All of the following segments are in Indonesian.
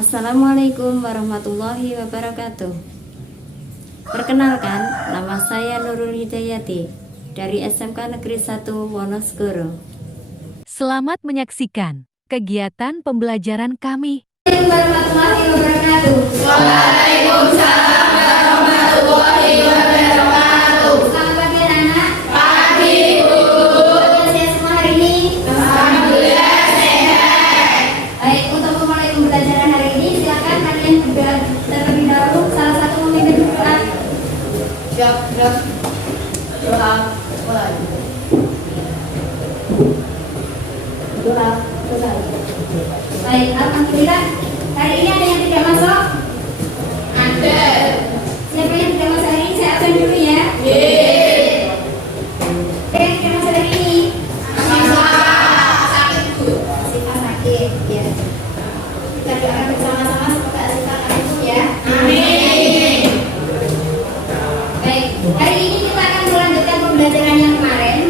Assalamualaikum warahmatullahi wabarakatuh. Perkenalkan, nama saya Nurul Hidayati dari SMK Negeri 1 Wonosegoro. Selamat menyaksikan kegiatan pembelajaran kami. Assalamualaikum warahmatullahi wabarakatuh. Waalaikumsalam warahmatullahi wabarakatuh. Selamat pagi anak-anak. Pagi Bu. Bagaimana saya semua hari ini? Alhamdulillah sehat. Baik, untuk memulai pembelajaran hari ini silakan kalian berdoa terlebih dahulu. Salah satu memimpin doa. Siap. Doa. Mulai. Doa. Baik, alhamdulillah. Hari ini ada yang tidak masuk? Ada. Siapa yang tidak masuk hari ini? Saya absen dulu ya. Yeay. Yang tidak masuk hari ini? Sakit Bu. Sifat sakit, ya. Kita doakan bersama-sama semoga sifat itu ya. Amin. Baik, hari ini kita akan melanjutkan pembelajaran yang kemarin.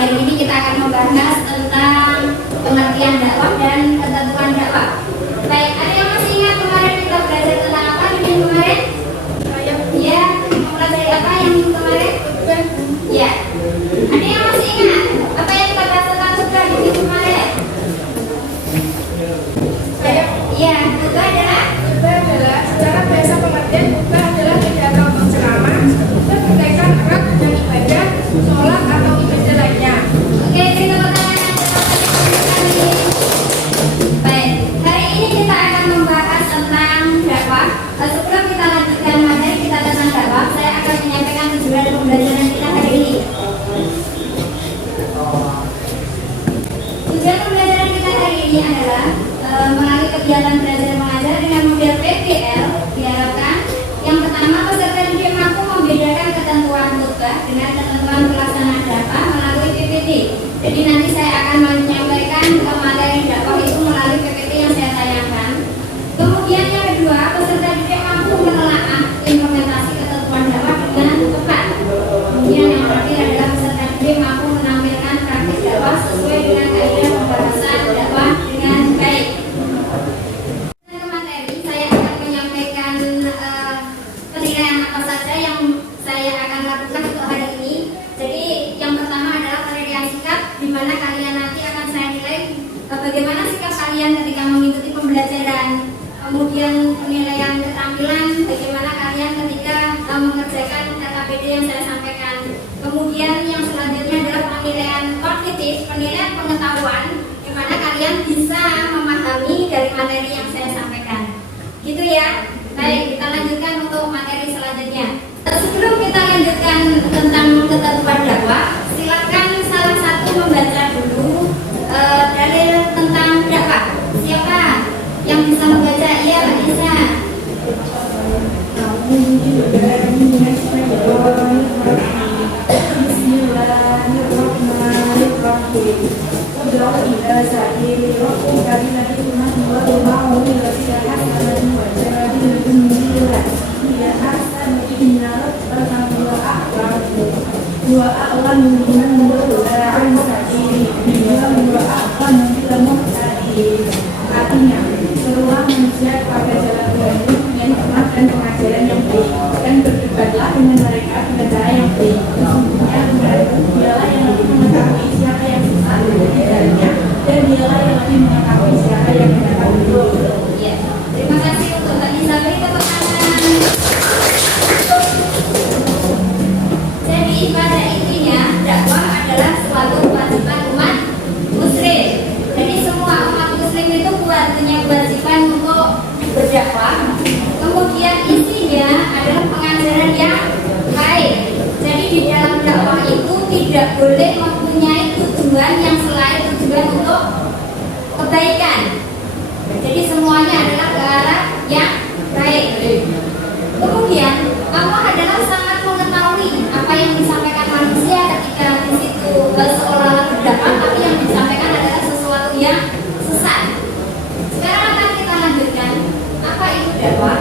Hari ini kita akan membahas tentang pengertian dakwah dan ketentuan dakwah. Baik, ada yang masih ingat kemarin kita belajar tentang apa minggu kemarin? Ya, mempelajari apa yang minggu kemarin? Ya. Ada yang masih ingat apa yang kita bahas tentang khutbah di minggu kemarin? Ya, khutbah adalah secara biasa pengertian khutbah adalah pidato atau ceramah yang berkaitan erat dengan ibadah, sholat atau ibadah lainnya. Oke, kita pertanyaan kali. Baik, hari ini kita akan membahas tentang dakwah. Sebelum kita lanjutkan materi kita tentang dakwah, saya akan menyampaikan tujuan pembelajaran kita hari ini. Tujuan pembelajaran kita hari ini adalah melalui kegiatan belajar mengajar dengan model PBL diharapkan yang pertama peserta didik mampu membedakan ketentuan khutbah dengan ketentuan pelaksanaan dakwah melalui PPT. Jadi nanti saya akan menyampaikan materi dakwah itu melalui PPT yang saya tayangkan. Kemudian yang kedua, peserta didik mampu menelaah implementasi ketentuan dakwah dengan tepat. Kemudian yang terakhir adalah peserta didik mampu menampilkan praktik dakwah sesuai dengan kaidah pembahasan dakwah dengan baik. Materi saya akan menyampaikan penilaian apa saja yang saya akan lakukan untuk hari ini. Jadi yang pertama adalah penilaian sikap, di mana kalian nanti akan saya nilai bagaimana sikap kalian ketika mengikuti pembelajaran. Kemudian penilaian keterampilan, bagaimana kalian ketika mengerjakan KKBD yang saya sampaikan. Kemudian yang selanjutnya adalah penilaian kognitif, penilaian pengetahuan, di mana kalian bisa memahami dari materi yang saya sampaikan. Gitu ya. Baik, kita lanjutkan untuk materi selanjutnya. Sebelum kita lanjutkan tentang ketentuan dakwah, silakan salah satu membaca dulu dalil tentang dakwah. Siapa yang bisa membaca? Iya, Pak Nisa. Artinya, serulah manusia kepada jalan Tuhan dengan hikmat dan pengajaran yang baik, dan berdebatlah dengan mereka dengan cara yang baik. Sesungguhnya dialah yang lebih mengetahui siapa yang sesat dari jalannya, dan dialah yang lebih mengetahui siapa yang mendapat hidup. Ya, terima kasih untuk Mbak Nisa. Beri tepuk tangan. Jadi pada intinya dakwah adalah suatu kewajiban umat muslim. Jadi semua umat muslim itu punya kewajiban untuk berdakwah. Kemudian isinya adalah pengajaran yang baik. Jadi di dalam dakwah itu tidak boleh mempunyai tujuan yang selain tujuan untuk kebaikan. Jadi semuanya adalah ke arah yang baik. Kemudian Allah adalah sangat mengetahui apa yang disampaikan manusia ketika di situ seolah-olah berdakwah, tapi yang disampaikan adalah sesuatu yang sesat. Sekarang akan kita lanjutkan apa itu dakwah.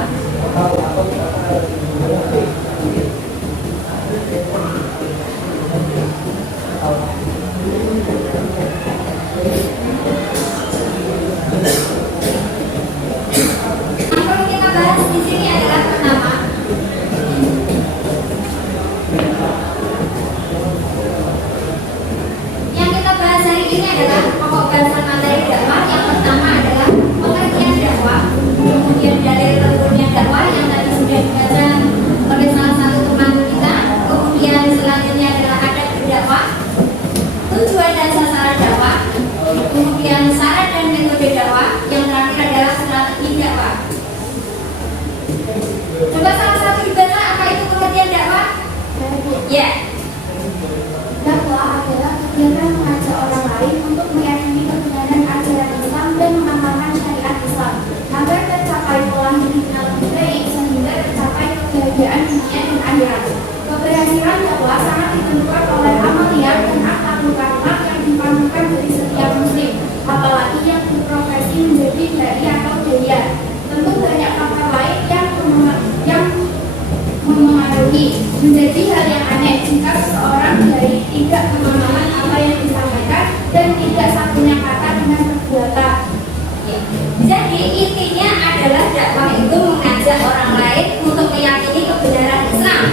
Jadi intinya adalah dakwah itu mengajak orang lain untuk meyakini kebenaran Islam,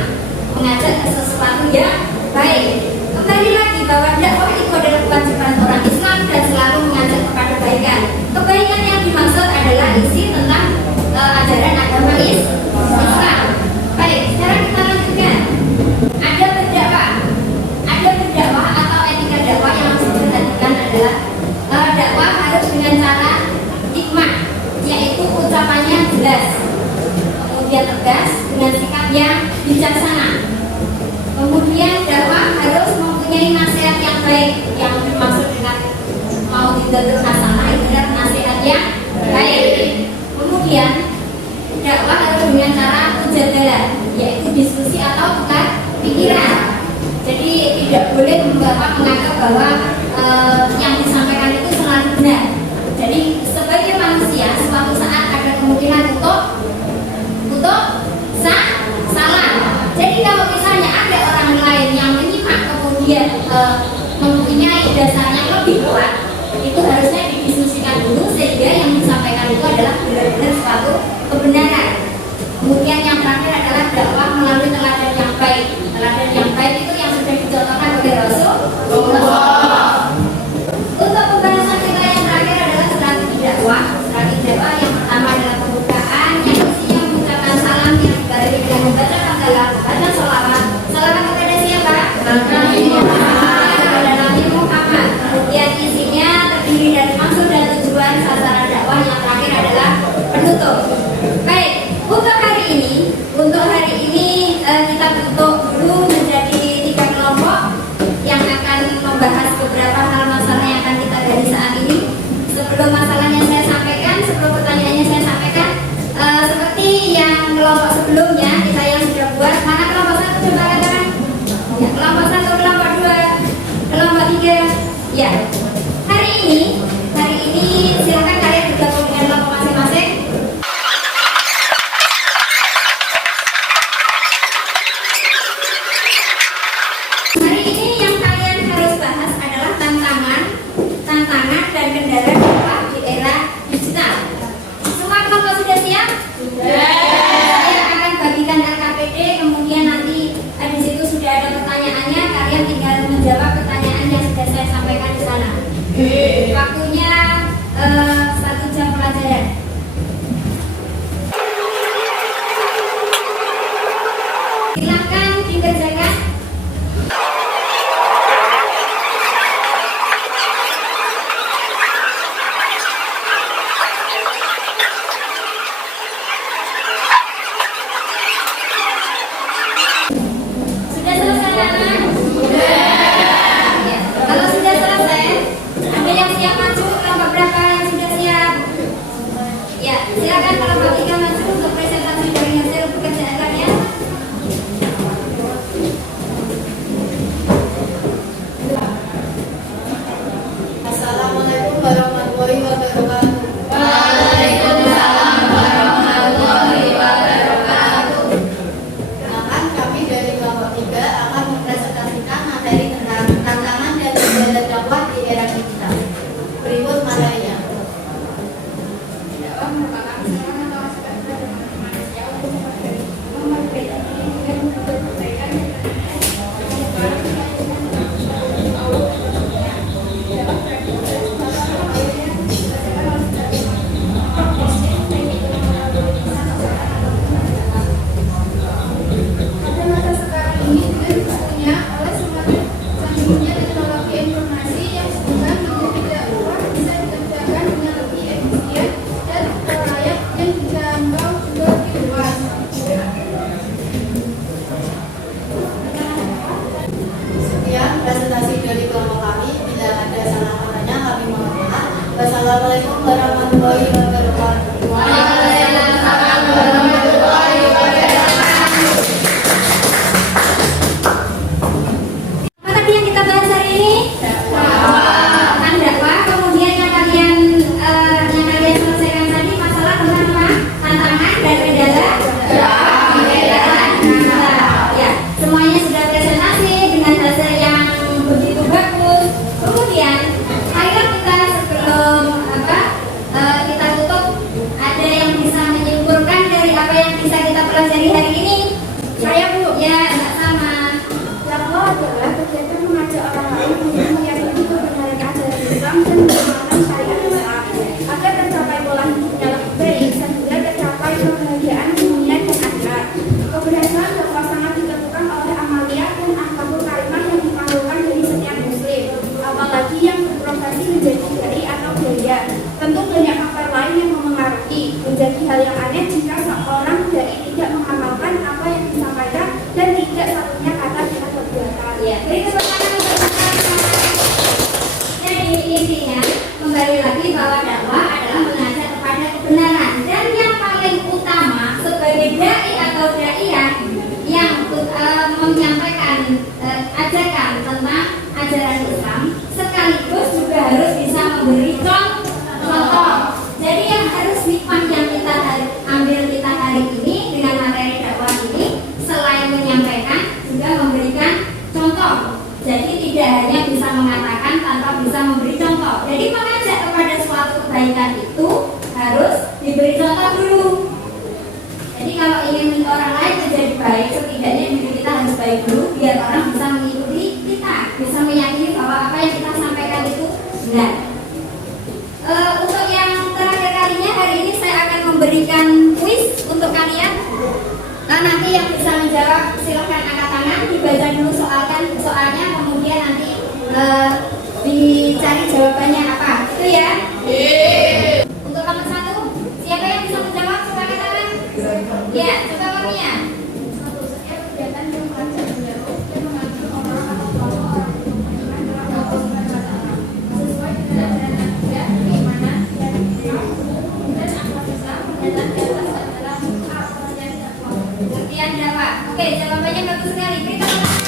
mengajak ke sesuatu yang baik. Kembali lagi bahwa dakwah itu adalah kewajiban orang Islam dan selalu mengajak kepada kebaikan. Kebaikan yang dimaksud adalah isi tentang ajaran agama Islam. Baik, sekarang kita lanjutkan. Ada berdakwah atau etika dakwah yang harus diperhatikan adalah dakwah harus dengan cara hikmah, yaitu ucapannya jelas, kemudian tegas dengan sikap yang bijaksana. Kemudian dakwah harus mempunyai nasihat yang baik, yang dimaksud dengan mau ditutur hasanah itu adalah nasihat yang baik. Kemudian dakwah harus dengan cara mujadalah, yaitu diskusi atau tukar pikiran. Jadi tidak boleh menganggap bahwa yang disampaikan itu selalu benar. Jadi sebagai manusia suatu saat ada kemungkinan untuk salah. Jadi kalau misalnya ada orang lain yang menyimak kemudian mempunyai dasar yang lebih kuat, itu harusnya didiskusikan dulu sehingga yang disampaikan itu adalah benar-benar suatu kebenaran. Kemudian yang terakhir adalah dakwah melalui teladan yang baik. Teladan yang baik itu yang sudah dicontohkan oleh Rasulullah. Untuk pembahasan kita yang terakhir adalah strategi dakwah. Strategi dakwah yang pertama adalah pembukaan yang isinya mengucapkan salam yang dibarengi dengan membaca hamdalah, membaca sholawat. Sholawat kepada siapa? Kepada Nabi Muhammad. Kemudian isinya terdiri dari maksud dan tujuan sasaran dakwah. Yang terakhir adalah penutup. Baik, untuk hari ini kita bentuk dulu menjadi 3 kelompok yang akan membahas beberapa hal masalah yang akan kita gali saat ini. Sebelum masalahnya saya sampaikan, sebelum pertanyaannya saya sampaikan, seperti yang kelompok sebelumnya kita yang sudah buat. Mana kelompok 1? Coba katakan. Ya, kelompok 1, kelompok 2, kelompok 3. Ya, hari ini silakan kalian bergabung dengan kelompok masing-masing. Hari ini yang kalian harus bahas adalah tantangan dan kendala dakwah di era digital. Semua kelompok sudah siap? Sudah. Saya akan bagikan LKPD, kemudian nanti di situ sudah ada pertanyaannya. Kalian tinggal menjawab pertanyaan yang sudah saya sampaikan di sana. Waktunya 1 jam pelajaran. Silakan dikerjakan. Sudah selesai, anak? Ya. Kalau sudah selesai, ada yang siap maju? Kelompok berapa yang sudah siap? Ya, silakan kelompok 3 maju untuk presentasi dari hasil pekerjaan kalian. Assalamualaikum warahmatullahi wabarakatuh. Waalaikumsalam warahmatullahi wabarakatuh. Kenalkan, kami dari kelompok 3 akan mempresentasikan materi tentang tantangan dan kendala dakwah di era digital. Berikut materinya. Dakwah merupakan mempelajari hari ini? Saya, Bu. Ya, enggak sama. Dakwah adalah kegiatan mengajak orang lain untuk meyakini kebenaran ajaran Islam dan penerapan syariat Islam agar tercapai pola hidupnya lebih baik sehingga tercapai kebahagiaan dunia dan akhirat. Keberhasilan dakwah sangat ditentukan oleh amalia dan akhlakul karimah yang dipanggulkan dari setiap muslim, apalagi yang berprofesi menjadi dai atau buaya. Tentu banyak faktor lain yang memengaruhi. Menjadi hal yang aneh jika seorang dai tidak mengamalkan apa yang disampaikan dan tidak satunya kata dengan perbuatan. Ya, beri tepuk tangan untuk Bapak. Jadi intinya kembali lagi bahwa dakwah adalah mengajak kepada kebenaran, dan yang paling utama sebagai dai atau daiyah yang menyampaikan ajakan tentang ajaran Islam sekaligus juga harus bisa memberi contoh. Jadi yang harus yang kita ambil kita hari ini dengan materi dakwah ini, selain menyampaikan juga memberikan contoh. Jadi tidak hanya bisa mengatakan tanpa bisa memberi contoh. Jadi mengajak kepada suatu kebaikan itu harus diberi contoh dulu. Jadi kalau ingin orang lain menjadi baik, setidaknya diri kita harus baik dulu biar orang bisa mengikuti kita, bisa meyakini bahwa apa yang kita sampaikan itu benar. Untuk yang terakhir kalinya hari ini saya akan memberikan kuis untuk kalian. Nah, nanti yang bisa menjawab silahkan angkat tangan, dibaca dulu soalnya, kemudian nanti dicari jawabannya apa, itu ya. Untuk nomor 1, siapa yang bisa menjawab? Coba angkat tangan. Ya, coba Mia. Kegiatan yang mengajak dialog dan mengajak orang atau kelompok orang dalam dakwah sesuai dengan ajaran Nabi, keimanan, keyakinan, dan akhlak Islam dan di atas adalah apa-apa dakwah. Kemudian jawab. Oke, jawabannya bagus sekali. Beri tepuk tangan.